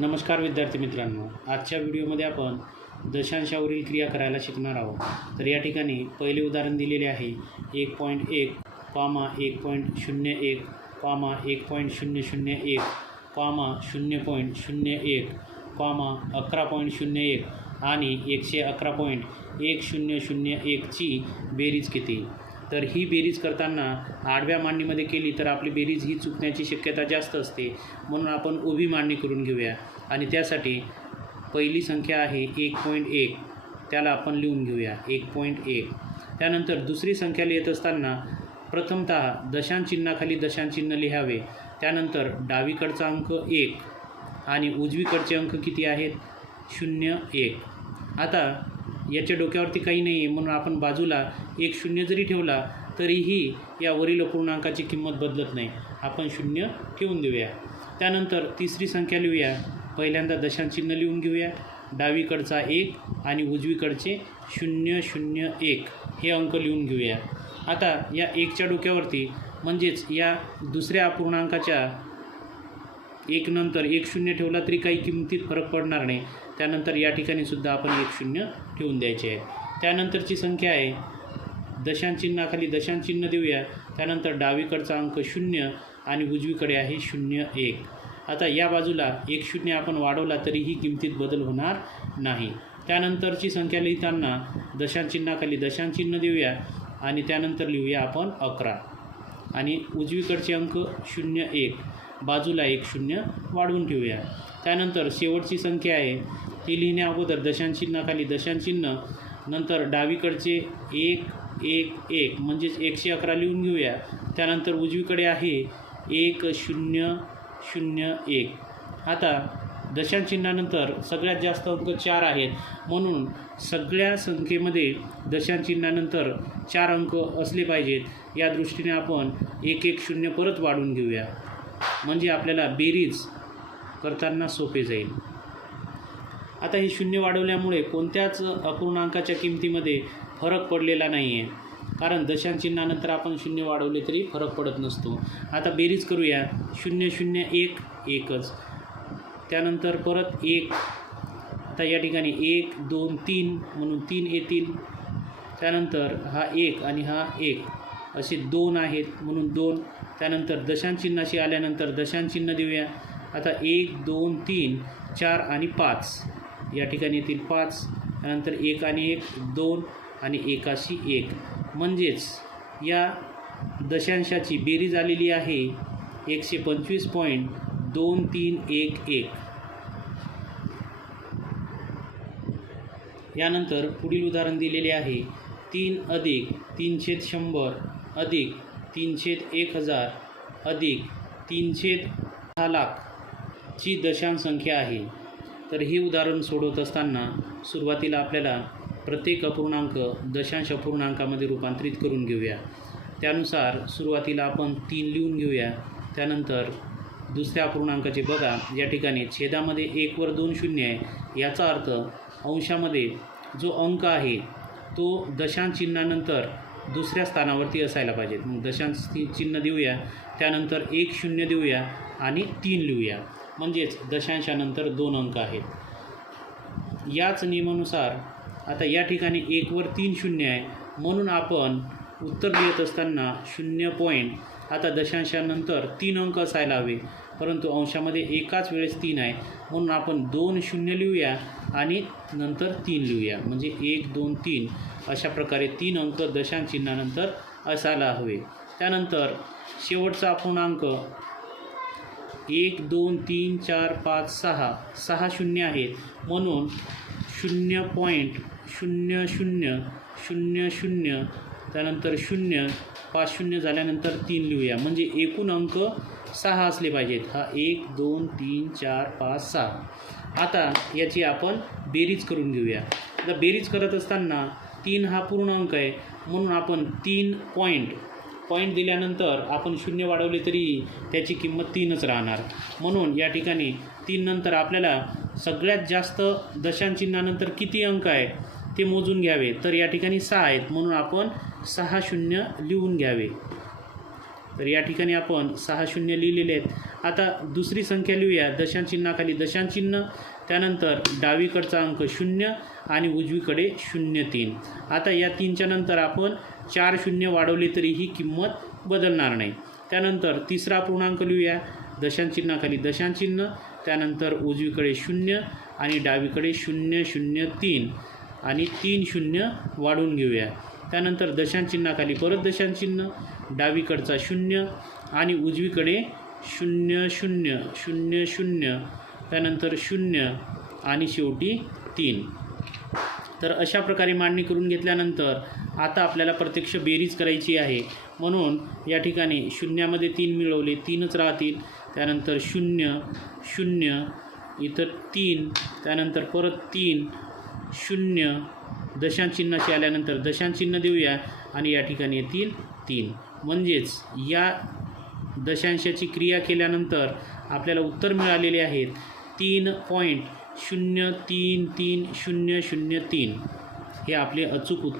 नमस्कार विद्यार्थी मित्रांनो, आजच्या व्हिडिओमध्ये आपण दशांशावरील क्रिया करायला शिकणार आहोत। तर या ठिकाणी पहिले उदाहरण दिलेले आहे 1.1, 1.01, 1.001, 0.01, 11.01 आणि 111.1001 ची बेरीज किती। तर ही बेरीज करताना आडव्या मांडणीमध्ये केली तर आपली बेरीज ही चुकण्याची शक्यता जास्त असते, म्हणून आपण उभी मांडणी करून घेऊया। आणि त्यासाठी पहिली संख्या आहे 1.1, त्याला आपण लिहून घेऊया 1.1। त्यानंतर दुसरी संख्या लिहित असताना प्रथमतः दशांश चिन्हाखाली दशांश चिन्ह लिहावे। त्यानंतर डावीकडचा अंक 1 आणि उजवीकडचे अंक किती आहेत 0, 1। आता याच्या डोक्यावरती काही नाही आहे, म्हणून आपण बाजूला 1 0 जरी ठेवला तरीही यावरील अपूर्णांकाची किंमत बदलत नाही, आपण 0 ठेवून देऊया। त्यानंतर तिसरी संख्या लिहूया। पहिल्यांदा दशांश चिन्ह लिहून घेऊया, डावीकडचा 1 आणि उजवीकडचे 0, 0, 1 हे अंक लिहून घेऊया। आता या 1च्या डोक्यावरती म्हणजेच या दुसऱ्या अपूर्णांकाच्या 1 नंतर 1 0 ठेवला तरी काही किमतीत फरक पडणार नाही, त्यानंतर या ठिकाणी सुद्धा आपण 1 0 ठेवून द्यायचे आहे। त्यानंतरची संख्या आहे दशांश चिन्हाखाली दशांश चिन्ह देऊया। त्यानंतर डावीकडचा अंक 0 आणि उजवीकडे आहे 0, 1। आता या बाजूला 1 0 आपण वाढवला तरीही किमतीत बदल होणार नाही। त्यानंतरची संख्या लिहिताना दशांश चिन्हाखाली दशांश चिन्ह देऊया आणि त्यानंतर लिहूया आपण 11 आणि उजवीकडचे अंक 0, 1, बाजूला 1 0 वाढवून ठेवूया। त्यानंतर शेवटची संख्या आहे ती लिहिण्या अगोदर दशांश चिन्हाखाली दशांश चिन्ह, नंतर डावीकडचे 1, 1, 1 म्हणजेच 111 लिहून घेऊया। त्यानंतर उजवीकडे आहे 1 0, 0, 1। आता दशांश चिन्हानंतर सगळ्यात जास्त अंक 4 आहेत, म्हणून सगळ्या संख्येमध्ये दशांश चिन्हानंतर 4 अंक असले पाहिजेत, या दृष्टीने आपण 1 1 0 परत वाढवून घेऊया, म्हणजे आपल्याला बेरीज करताना सोपे जाईल। आता हे 0 वाढवल्यामुळे कोणत्याच अपूर्णांकाच्या किमतीमध्ये फरक पडलेला नाही आहे, कारण दशांश चिन्हानंतर आपण 0 वाढवले तरी फरक पडत नसतो। आता बेरीज करूया, 0 0 1 1च, त्यानंतर परत 1, आता या ठिकाणी 1 2 3 म्हणून 3 येतील। त्यानंतर हा 1 आणि हा 1 असे 2 आहेत म्हणून 2। त्यानंतर दशांश चिन्हाशी आल्यानंतर दशांश चिन्ह देऊया। आता 1 2 3 4 आणि 5 या ठिकाणी येतील 5। त्यानंतर 1 आणि 1 2 आणि 1 1, म्हणजेच या दशांशाची बेरीज आलेली आहे 125.2311। यानंतर पुढील उदाहरण दिलेले आहे 3 अधिक 3/100 अधिक 3/1000 अधिक 3/100000 ची दशांश संख्या आहे। तर हे उदाहरण सोडवत असताना सुरुवातीला आपल्याला प्रत्येक अपूर्णांक दशांश अपूर्णांकामध्ये रूपांतरित करून घेऊया। त्यानुसार सुरुवातीला आपण 3 लिहून घेऊया। त्यानंतर दुसऱ्या अपूर्णांकाचे बघा, या ठिकाणी छेदामध्ये 1 वर 2 0 आहे, याचा अर्थ अंशामध्ये जो अंक आहे तो दशांश चिन्हानंतर दुसऱ्या स्थानावरती असायला पाहिजे। मग दशांश चिन्ह देऊया, त्यानंतर 1 0 देऊया आणि 3 लिहूया, म्हणजेच दशांशानंतर 2 अंक आहेत। याच नियमानुसार आता या ठिकाणी 1 वर 3 0 आहे, म्हणून आपण उत्तर लिहित असताना 0 पॉईंट, आता दशांशानंतर 3 अंक असायला हवे, परंतु अंशामध्ये एकाच वेळेस 3 आहे, म्हणून आपण 2 0 लिहूया आणि नंतर 3 लिहूया, म्हणजे 1 2 3 अशा प्रकारे 3 अंक दशांश चिन्हानंतर असायला हवे। त्यानंतर शेवटचा अपूर्णांक 1 2 3 4 5 6 6 0 आहेत, म्हणून 0.0000, त्यानंतर 0 5 0 झाल्यानंतर 3 लिहूया, म्हणजे एकूण अंक 6 असले पाहिजेत। हा 1 2 3 4 5 6। आता याची आपण बेरीज करून घेऊया। आता बेरीज करत असताना 3 हा पूर्ण अंक आहे, म्हणून आपण 3 पॉईंट दिल्यानंतर आपण 0 वाढवले तरी त्याची किंमत 3च राहणार, म्हणून या ठिकाणी 3 नंतर आपल्याला सगळ्यात जास्त दशांश चिन्हानंतर किती अंक आहे ते मोजून घ्यावे। तर या ठिकाणी 6 आहेत, म्हणून आपण 6 0 लिहून घ्यावे। तर या ठिकाणी आपण 6 शून्य लिहिलेले आहेत. आता दुसरी संख्या लिहूया. दशांचिन्हाखाली दशांचिन्ह, त्यानंतर डावीकडचा अंक 0 आणि उजवीकडे 0,3. आता या 3च्या नंतर आपण 4 शून्य वाढवले तरी ही किंमत बदलणार नाही. त्यानंतर तिसरा पूर्णांक लिहूया. दशांचिन्हाखाली दशांचिन्ह, त्यानंतर उजवीकडे 0 आणि डावीकडे 0,0,3 आणि 3 शून्य वाढवून घेऊया. त्यानंतर दशांचिन्हाखाली परत दशांचिन्ह, डावीकडचा 0 आणि उजवीकडे 0,0,0,0, त्यानंतर 0 आणि शेवटी 3. तर अशा प्रकारे मांडणी करून घेतल्यानंतर आता आपल्याला प्रत्यक्ष बेरीज करायची आहे. म्हणून या ठिकाणी शून्यामध्ये 3 मिळवले, 3च राहतील. त्यानंतर 0 0, इथं 3, त्यानंतर परत 3 0, दशांचिन्हाशी आल्यानंतर दशांचिन्ह देऊया आणि या ठिकाणी येतील 3. म्हणजेच या दशांशाची क्रिया केल्यानंतर आपल्याला उत्तर मिळालेले आहेत 3.0330003. हे आपले अचूक उत्तर